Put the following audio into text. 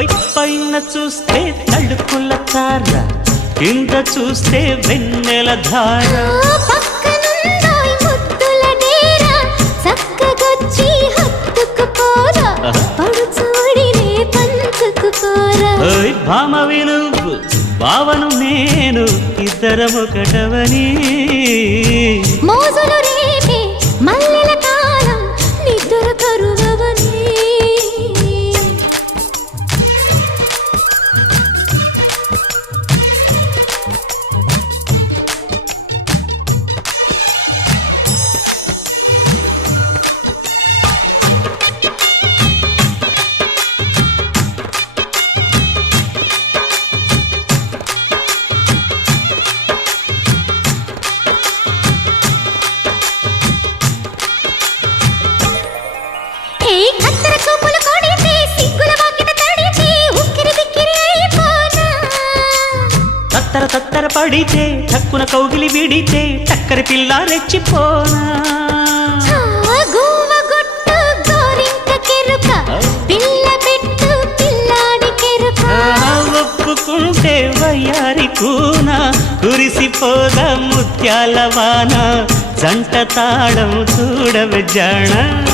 పైన చూస్తే తడుకుల తార, కింద చూస్తే వెన్నెల ధార. పక్కనుందోయ్ ముద్దుల డేరా, చక్కగొచ్చి హత్తుకుపోరా, పడుచూడినే పంచుకుపోరా. ఓయ్ భామ విలువు భావను నేను, ఇద్దరమొకటవని. మోజులు రేపే మల్లెల కాలం, నిద్ర కరువవని. తత్తర తత్తర పడితే టక్కున కౌగిలి విడితే టక్కరి పిల్ల రెచ్చిపోనా. ఒప్పుకుంటే వయ్యారి కూన, కురిసిపోదా ముత్యాల వాన, జంట తాళం చూడవే జాణ.